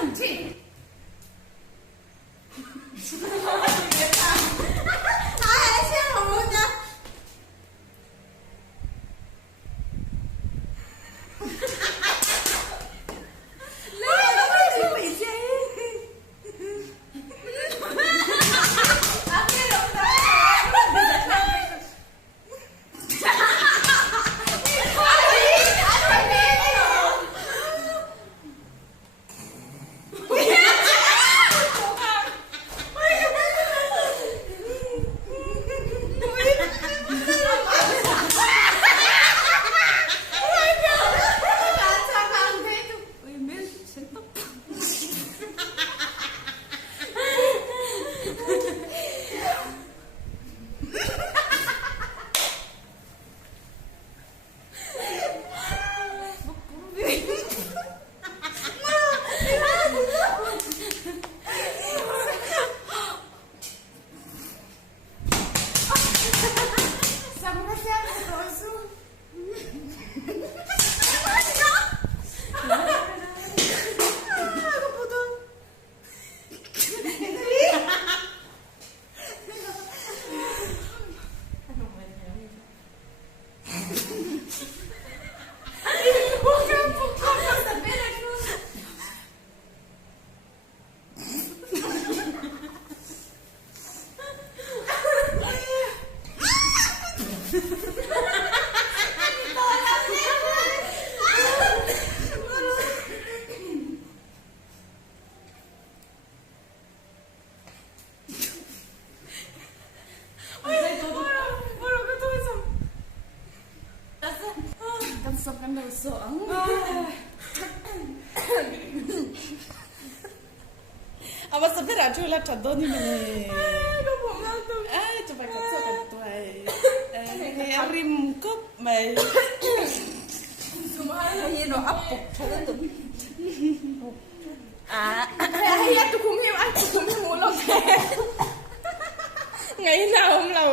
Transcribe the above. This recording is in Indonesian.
Chị. Sop kan busuk. Apa sebenarnya cuma cado ni mana? Kamu tu. Coba kacau kan tuai. Rim kup mai. Semua ini no apa? Cakap tu. Ya tu kumi mulut. Ngày nào cũng là